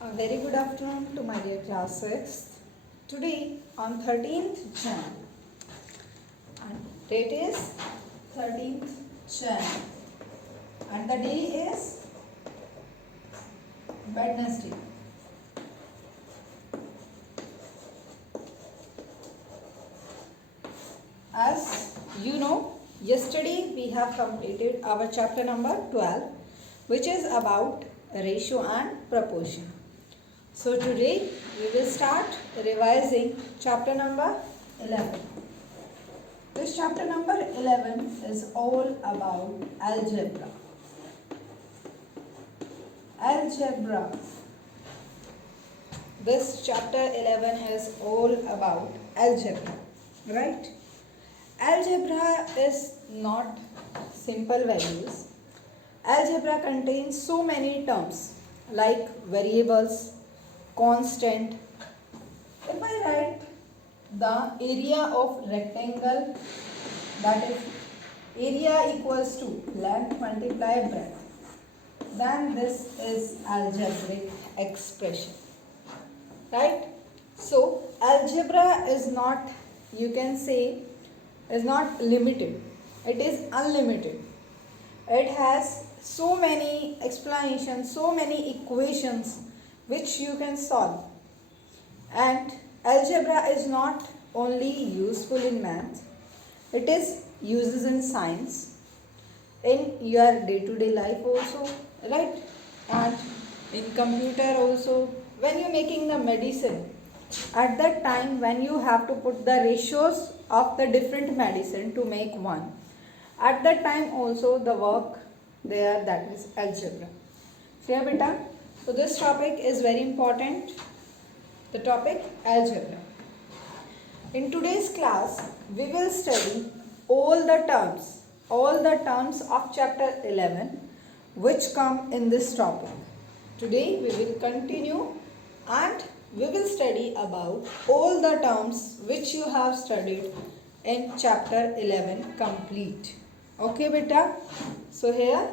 A very good afternoon to my dear class 6th. Today on 13th Jan, and date is 13th Jan, and the day is Wednesday. As you know, yesterday we have completed our chapter number 12, which is about ratio and proportion. So today we will start revising chapter number 11. This chapter number 11 is all about algebra. Algebra. This chapter 11 is all about algebra, right? Algebra is not simple values. Algebra contains so many terms like variables, constant. If I write the area of rectangle, that is area equals to length multiplied breadth, then this is algebraic expression, right? So algebra is not, you can say, is not limited. It is unlimited. It has so many explanations, so many equations which you can solve. And algebra is not only useful in math, it is uses in science, in your day-to-day life also, right? And in computer also. When you're making the medicine, at that time when you have to put the ratios of the different medicine to make one, at that time also the work there, that is algebra. Clear beta? So this topic is very important, the topic algebra. In today's class we will study all the terms of chapter 11 which come in this topic. Today we will continue and we will study about all the terms which you have studied in chapter 11 complete. Okay beta? So here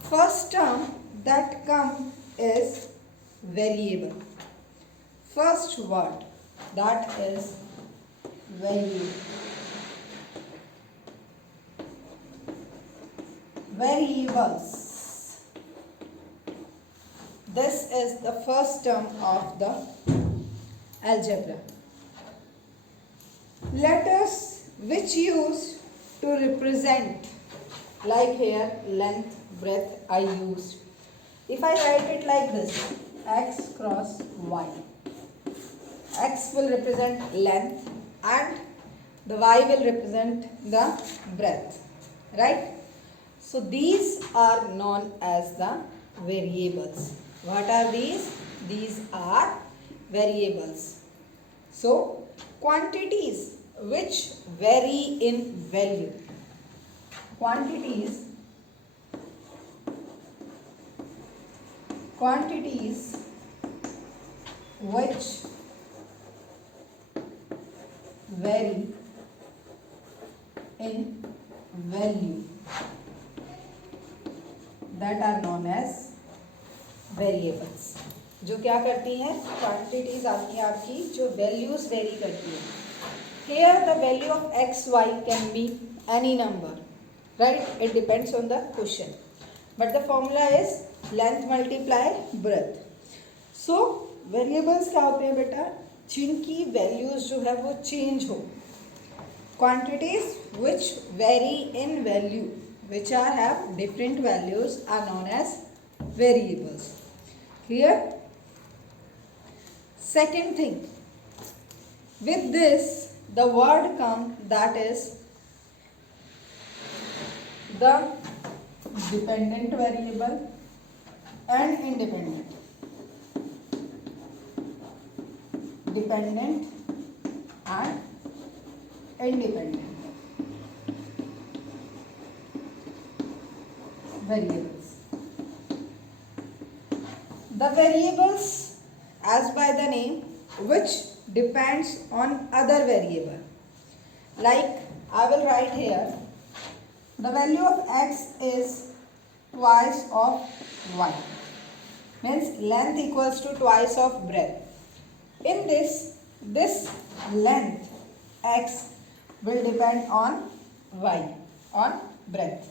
first term that come is variable. First word, that is variable. Variables. This is the first term of the algebra. Letters which used to represent, like here length, breadth I used. If I write it like this, x cross y. X will represent length and the y will represent the breadth, right? So these are known as the variables. What are these? These are variables. So quantities which vary in value. Quantities which vary in value, that are known as variables. जो क्या करती हैं? Quantities आती हैं आपकी जो values very करती हैं. Here the value of x, y can be any number, right? It depends on the question. But the formula is length multiply breadth. So variables क्या होते हैं बेटा? जिनकी वैल्यूज जो है वो चेंज हो. Quantities which vary in value, which are have different values, are known as variables. Clear? Second thing, with this the word come, that is the dependent variable and independent. Dependent and independent variables. The variables, as by the name, which depends on other variable. Like I will write here, the value of x is twice of y. means length equals to twice of breadth. In this length x will depend on y, on breadth,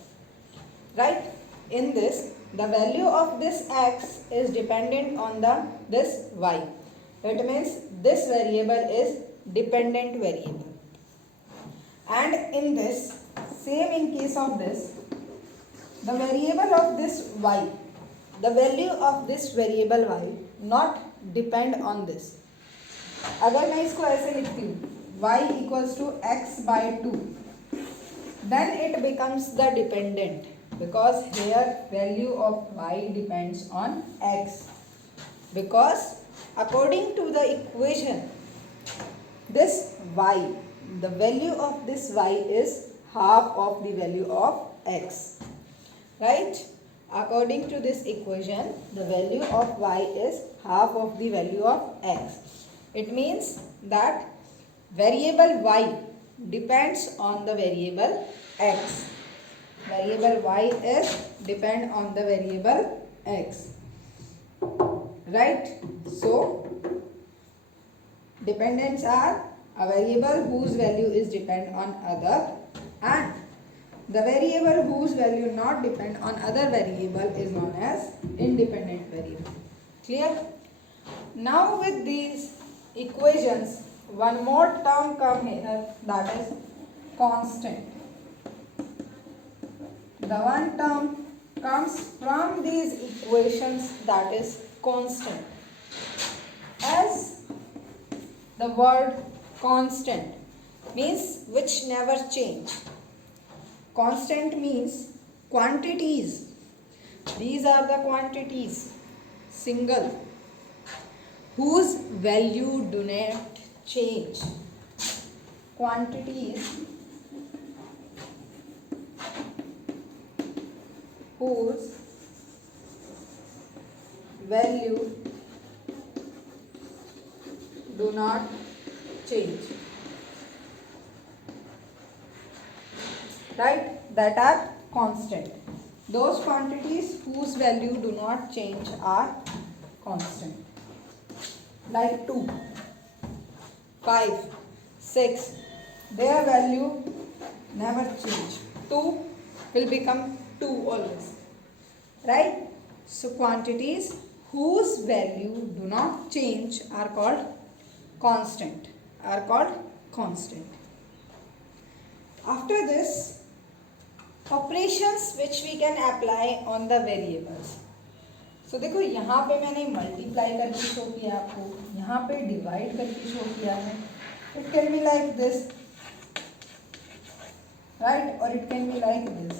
right? In this, the value of this x is dependent on this y. It means this variable is dependent variable. And in this, same in case of this, the variable of this y, the value of this variable y not depend on this. अगर मैं इसको ऐसे लिखती हूँ y equals to x by 2, then it becomes the dependent, because here value of y depends on x, because according to the equation this y, the value of this y is half of the value of x, right? According to this equation, the value of y is half of the value of x. It means that variable y depends on the variable x. Variable y is depend on the variable x, right? So dependents are a variable whose value is depend on other, and the variable whose value not depend on other variable is known as independent variable. Clear? Now with these equations, one more term come here, that is constant. The one term comes from these equations, that is constant. As the word constant means which never change. Constant means quantities. These are the quantities, single, whose value do not change. Quantities whose value do not change, right? That are constant. Those quantities whose value do not change are constant. Like 2, 5, 6, their value never change. 2 will become 2 always, right? So quantities whose value do not change are called constant. After this, operations which we can apply on the variables. So देखो यहाँ पे मैंने multiply करके show किया आपको, यहाँ पे divide करके शो किया है. It can be like this, right? Or it can be like this.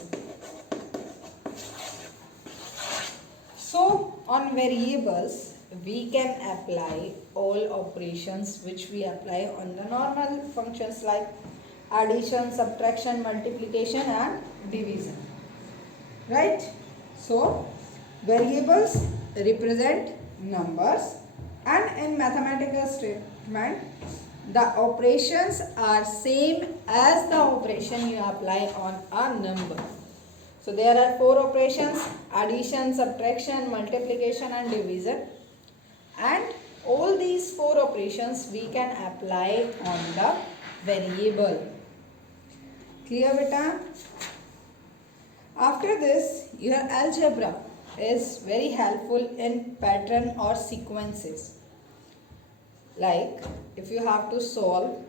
So on variables we can apply all operations which we apply on the normal functions like addition, subtraction, multiplication and division, right? So variables represent numbers, and in mathematical statement the operations are same as the operation you apply on a number. So there are 4 operations: addition, subtraction, multiplication and division, and all these 4 operations we can apply on the variable. Clear beta? After this, your algebra is very helpful in pattern or sequences. Like if you have to solve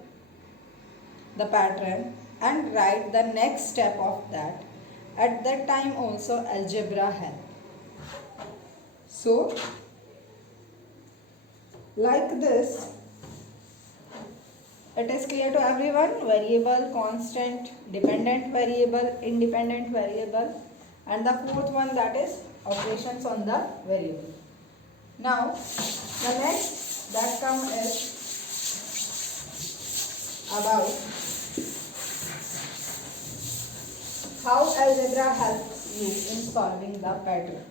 the pattern and write the next step of that, at that time also algebra help. So like this, it is clear to everyone: variable, constant, dependent variable, independent variable, and the 4th one, that is operations on the variable. Now the next that comes is about how algebra helps you in solving the pattern.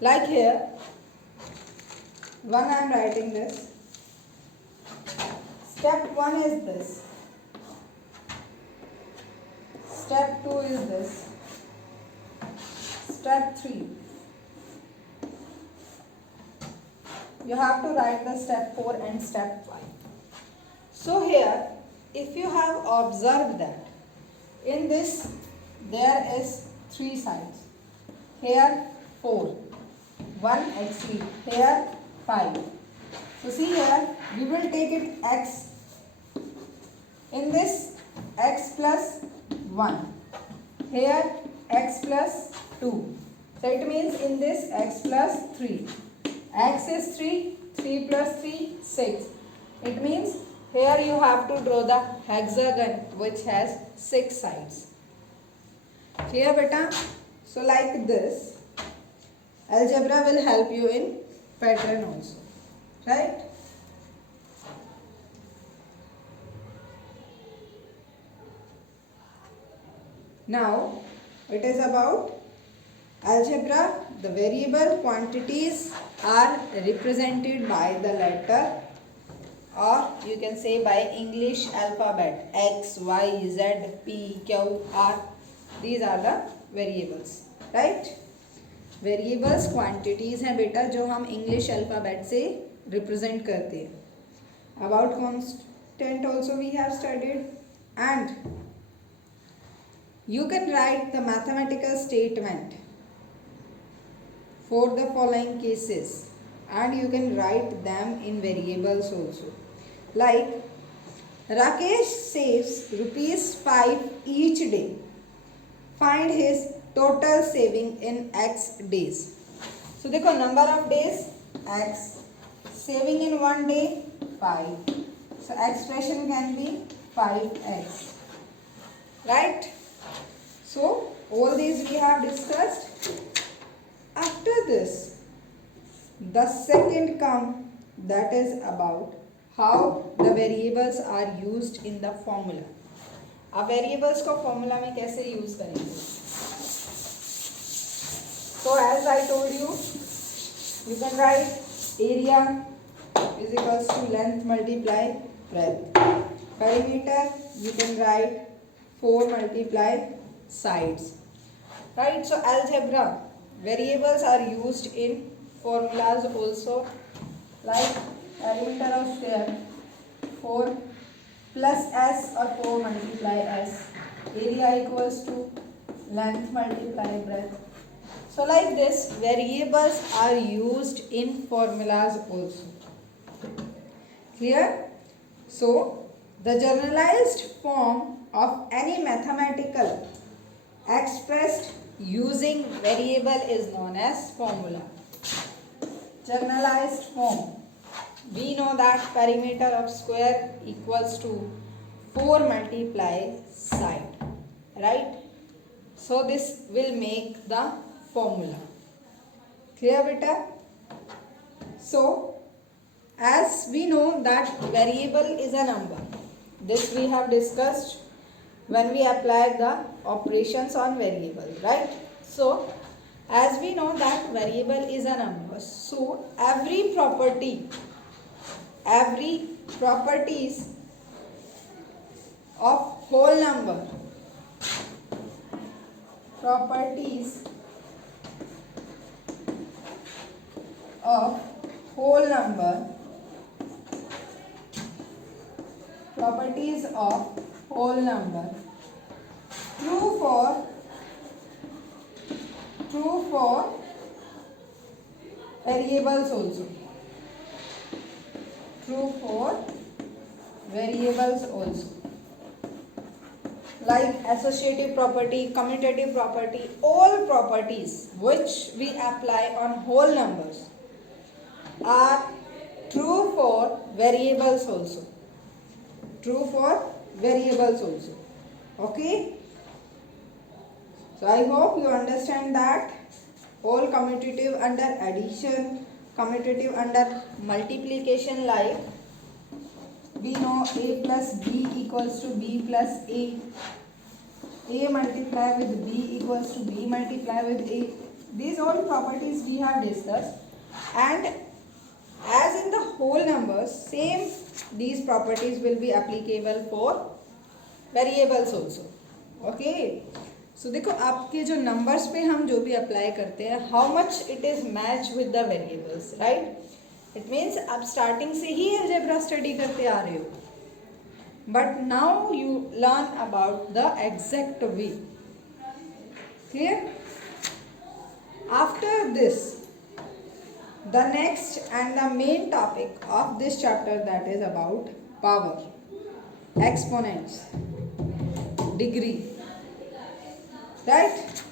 Like here, I am writing this. Step 1 is this. Step 2 is this. Step 3. you have to write the step 4 and step 5. So here, if you have observed that in this there is 3 sides. Here 4, 1 x3, here 5. So see here, we will take it x. In this x plus 1, here x plus 2. So it means in this x plus 3. X is 3, 3 plus 3, 6. It means here you have to draw the hexagon which has 6 sides. Clear beta? So like this, algebra will help you in pattern also. Right? Now it is about algebra. The variable quantities are represented by the letter, or you can say by English alphabet, X, Y, Z, P, Q, R. These are the variables, right? Variables quantities हैं बेटा जो हम English alphabet से represent करते हैं. About constant also we have studied, and you can write the mathematical statement for the following cases, and you can write them in variables also. Like Rakesh saves ₹5 each day. Find his total saving in X days. So देखो number of days X, saving in one day 5. So expression can be 5x, right? So all these we have discussed. After this, the second come, that is about how the variables are used in the formula. अब variables को formula में कैसे use करेंगे? So as I told you, you can write area is equals to length multiply breadth. Perimeter you can write 4 multiply sides, right? So algebra variables are used in formulas also, like perimeter of square 4 plus s or 4 multiply s, area equals to length multiply breadth. So like this variables are used in formulas also. Clear? So the generalized form of any mathematical expressed using variable is known as formula. Generalized form. We know that perimeter of square equals to 4 multiply side, right? So this will make the formula. Clear beta? So as we know that variable is a number, this we have discussed when we applied the operations on variable, right? So as we know that variable is a number, so every properties of whole number, properties of whole number, properties of whole number, true for variables also, true for variables also, like associative property, commutative property, all properties which we apply on whole numbers are true for variables also, true for variables also. Okay, so I hope you understand that all commutative under addition, commutative under multiplication, like we know a plus b equals to b plus a multiply with b equals to b multiply with a. These all properties we have discussed, and as in the whole numbers, same these properties will be applicable for variables also. Okay, so देखो आपके जो numbers पे हम जो भी apply करते हैं, how much it is match with the variables, right? It means आप स्टार्टिंग से ही अलजेब्रा स्टडी करते आ रहे हो, but now you learn about the exact way. Clear? After this, the next and the main topic of this chapter, that is about power, exponents, degree, right?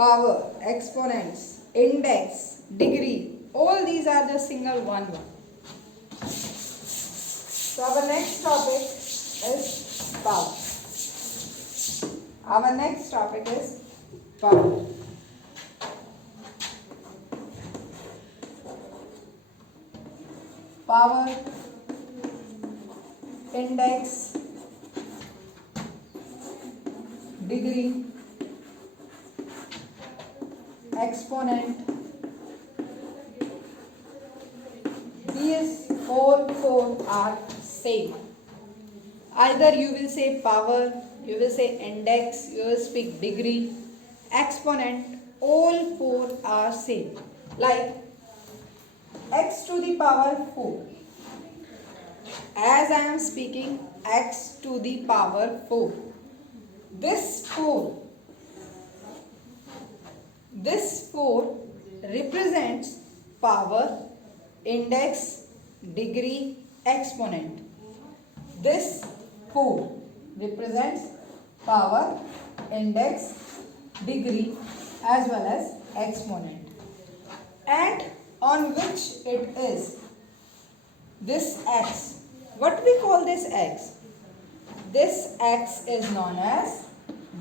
Power, exponents, index, degree, all these are just single one. So our next topic is power. Our next topic is power. Power, index, degree, exponent. These four are same. Either you will say power, you will say index, you will speak degree, exponent, all four are same. Like x to the power 4. As I am speaking x to the power 4. This 4 represents power, index, degree, exponent. This 4 represents power, index, degree as well as exponent. And on which it is this x. What we call this x? This x is known as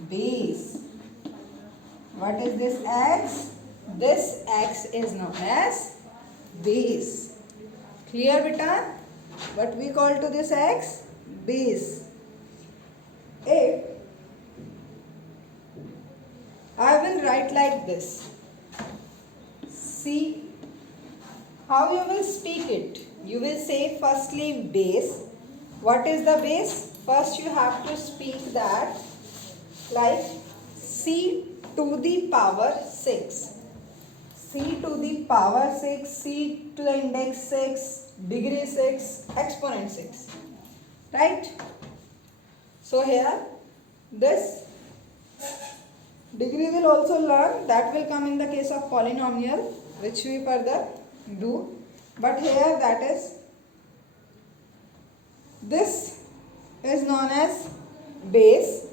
base. What is this x? This x is known as base. Clear beta? What we call to this x? Base. If I will write like this, see how you will speak it. You will say firstly base. What is the base? First you have to speak that like c to the power 6. C to the power 6, c to the index 6, degree 6, exponent 6. Right? So here this degree will also learn. That will come in the case of polynomial, which we further do. But here that is, this is known as base.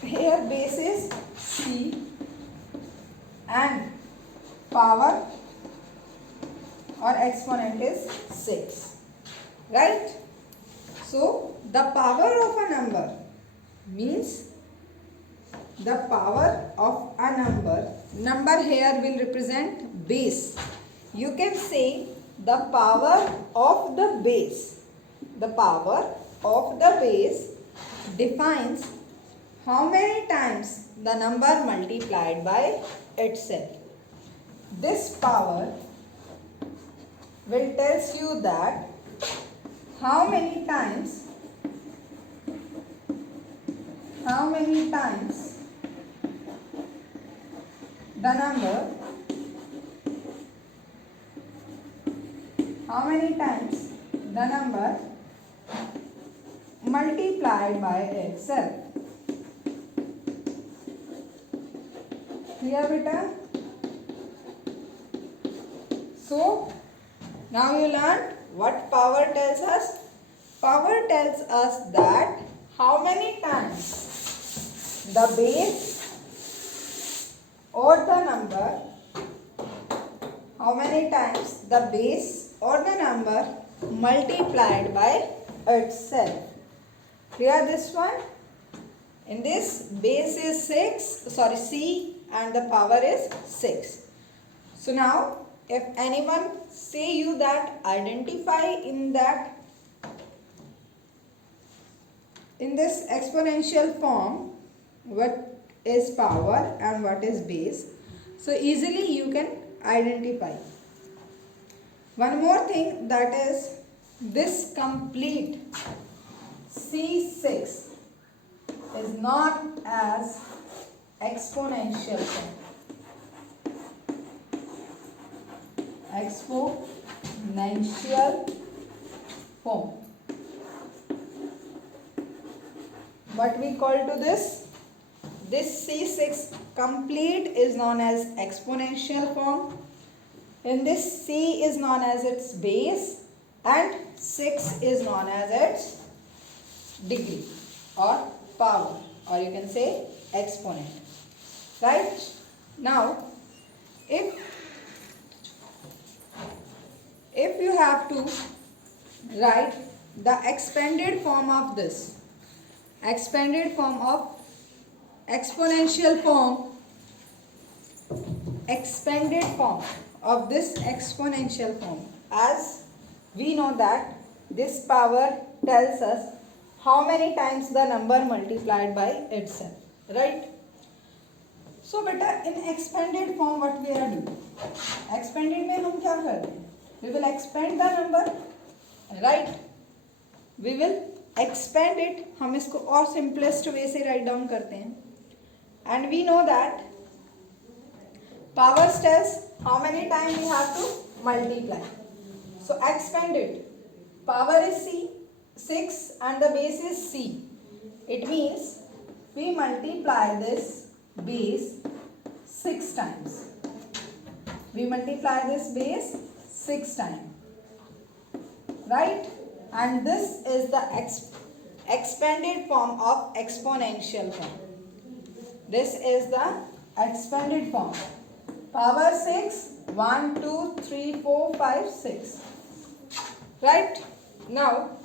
Here base is c and power or exponent is 6. Right? So the power of a number means the power of a number here will represent base. You can say the power of the base. The power of the base defines how many times the number multiplied by itself. This power will tells you that how many times the number multiplied by itself. Clear beta? So now you learned what power tells us. Power tells us that how many times the base or the number, multiplied by itself. Clear this one? In this, base is c and the power is 6. So now if anyone say you that identify in this exponential form what is power and what is base, so easily you can identify. One more thing, that is this complete C6 is known as exponential form. exponential form. What we call to this? This C6 complete is known as exponential form. In this, C is known as its base and 6 is known as its degree or power, or you can say exponent. Right? Now, if you have to write the expanded form of this, expanded form of exponential form, expanded form of this exponential form, as we know that this power tells us how many times the number multiplied by itself, right? So beta, in expanded form what we are doing? Expanded में हम क्या करते हैं? We will expand the number, right? We will expand it. हम इसको और simplest way से write down करते हैं. And we know that power tells how many times we have to multiply. So expanded, power is C, 6 and the base is C. It means we multiply this base 6 times. We multiply this base 6 times. Right? And this is the expanded form of exponential form. This is the expanded form. Power 6, 1, 2, 3, 4, 5, 6. Right? Now,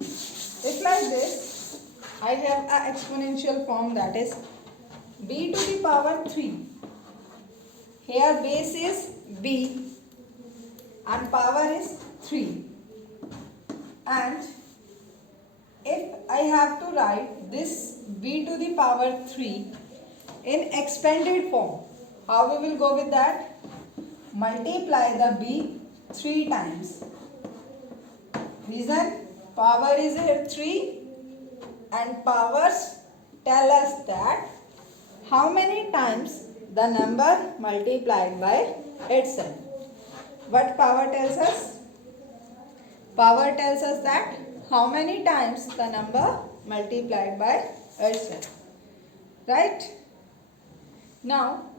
if like this, I have an exponential form that is b to the power 3. Here base is b and power is 3. And if I have to write this b to the power 3 in expanded form, how we will go with that? Multiply the b 3 times. Reason? Power is here 3 and powers tell us that how many times the number multiplied by itself. What power tells us? Power tells us that how many times the number multiplied by itself. Right? Now,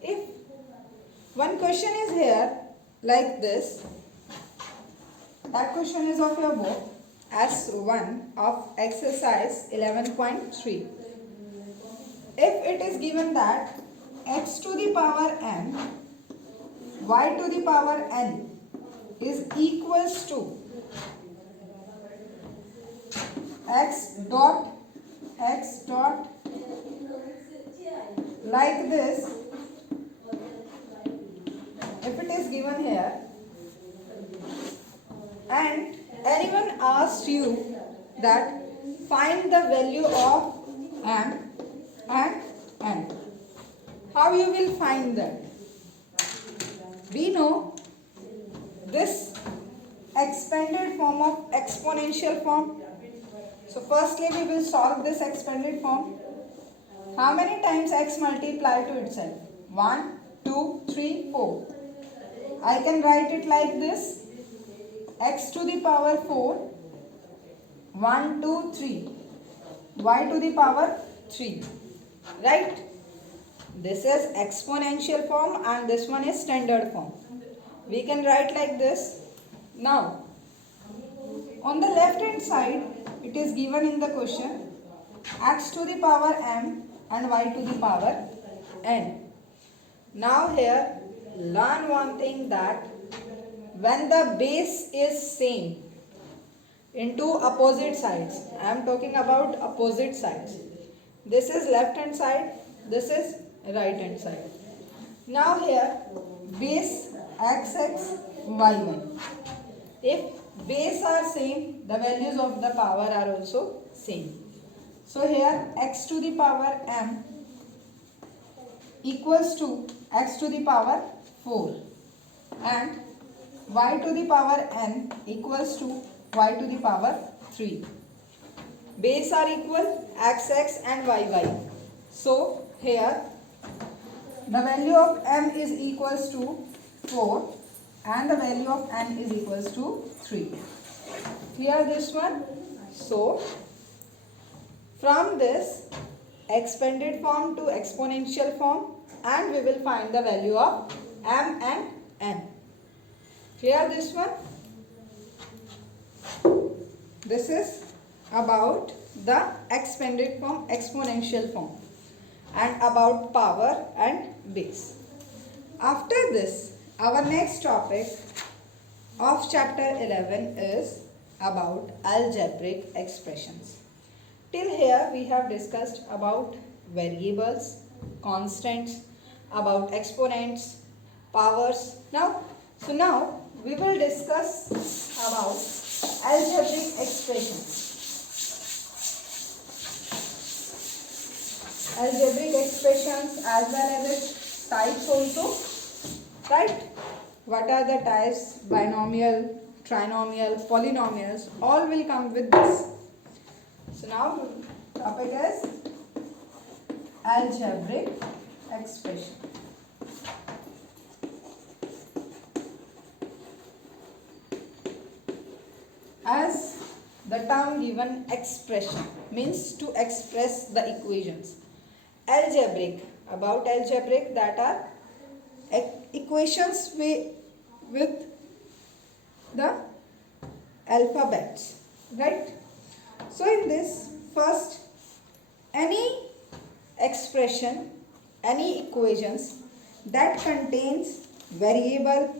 if one question is here like this, that question is of your book S1 of exercise 11.3. If it is given that x to the power n, y to the power n is equals to x dot like this, if it is given here and anyone asks you that find the value of m and n, how you will find that? We know this expanded form of exponential form. So firstly we will solve this expanded form. How many times x multiply to itself? 1, 2, 3, 4. I can write it like this. X to the power 4, 1, 2, 3. Y to the power 3. Right? This is exponential form and this one is standard form. We can write like this. Now, on the left hand side, it is given in the question x to the power m and y to the power n. Now here, learn one thing, that when the base is same in two opposite sides, I am talking about opposite sides. This is left hand side, this is right hand side. Now here, base xx, yy. If base are same, the values of the power are also same. So here x to the power m equals to x to the power 4 and y to the power n equals to y to the power 3. Base are equal, xx and yy. So here the value of m is equals to 4 and the value of n is equals to 3. Clear this one? So, from this expanded form to exponential form, and we will find the value of m and n. Clear this one? This is about the expanded form, exponential form, and about power and base. After this, our next topic of chapter 11 is about algebraic expressions. Till here we have discussed about variables, constants, about exponents, powers. Now we will discuss about algebraic expressions. Algebraic expressions as well as its types also, right? What are the types? Binomial, trinomial, polynomials, all will come with this. So now topic is algebraic expression. As the term given, expression means to express the equations. Algebraic, about algebraic, that are equations with the alphabets, right? So in this, first, any expression, any equations that contains variable,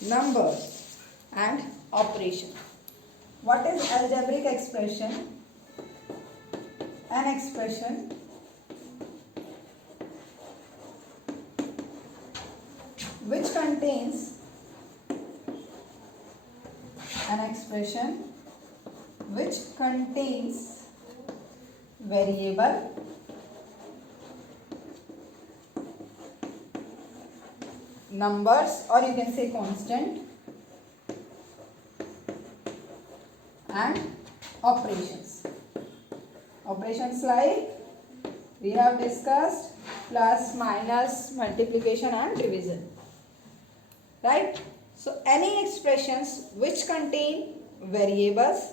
numbers and operation. What is algebraic expression? An expression which contains variable, numbers, or you can say constant, and operations. Operations like we have discussed plus, minus, multiplication and division. Right? So any expressions which contain variables,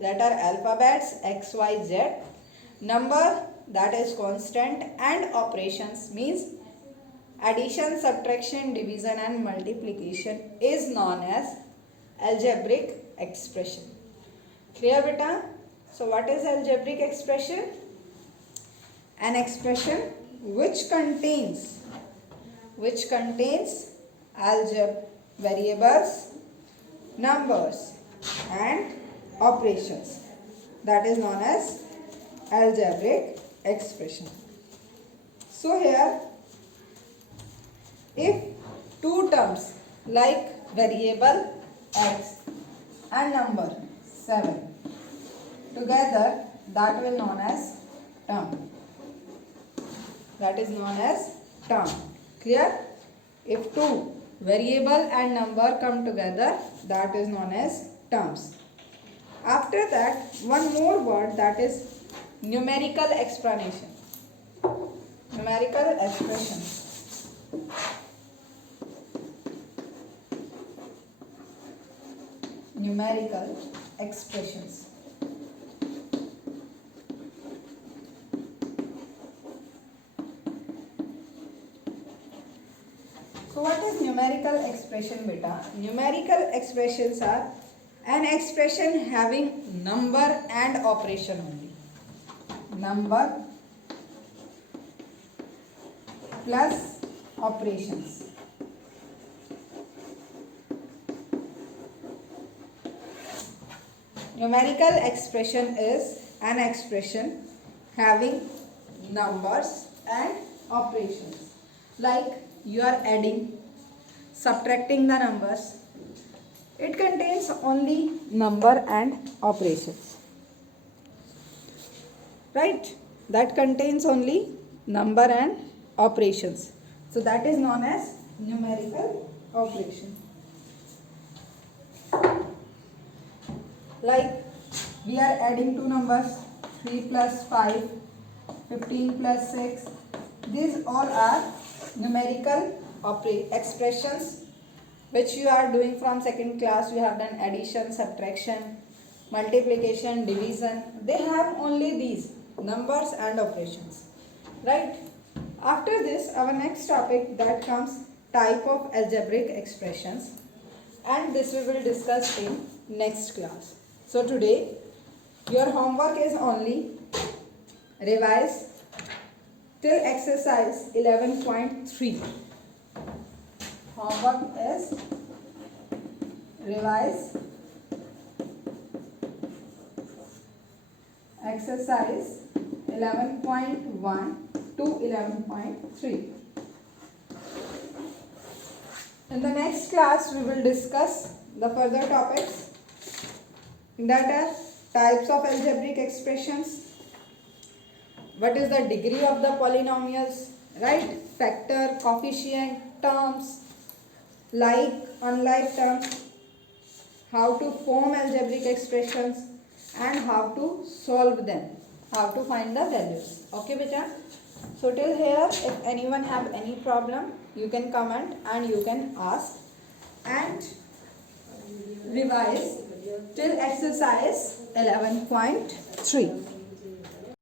that are alphabets x, y, z, number, that is constant, and operations means addition, subtraction, division and multiplication, is known as algebraic expression. Clear beta? So what is algebraic expression? An expression which contains variables, numbers and operations, that is known as algebraic expression. So here, if two terms like variable x and number 7 together, that will known as term. That is known as term. Clear? If two variable and number come together, that is known as terms. After that, one more word, that is numerical explanation. Numerical expression. Numerical expressions. So what is numerical expression, beta? Numerical expressions are an expression having number and operation only. Number plus operations. Numerical expression is an expression having numbers and operations. Like you are adding, subtracting the numbers. It contains only number and operations. Right? That contains only number and operations. So that is known as numerical operation. Like we are adding two numbers, 3 plus 5, 15 plus 6. These all are numerical expressions which you are doing from second class. You have done addition, subtraction, multiplication, division. They have only these numbers and operations, right? After this, our next topic that comes type of algebraic expressions, and this we will discuss in next class. So today your homework is only revise till exercise 11.3. Homework is revise exercise 11.1 to 11.3. In the next class we will discuss the further topics that are types of algebraic expressions, what is the degree of the polynomials, right? Factor, coefficient, terms, like, unlike terms, how to form algebraic expressions and how to solve them, how to find the values. Okay beta? So till here, if anyone have any problem, you can comment and you can ask, and revise till exercise 11.3.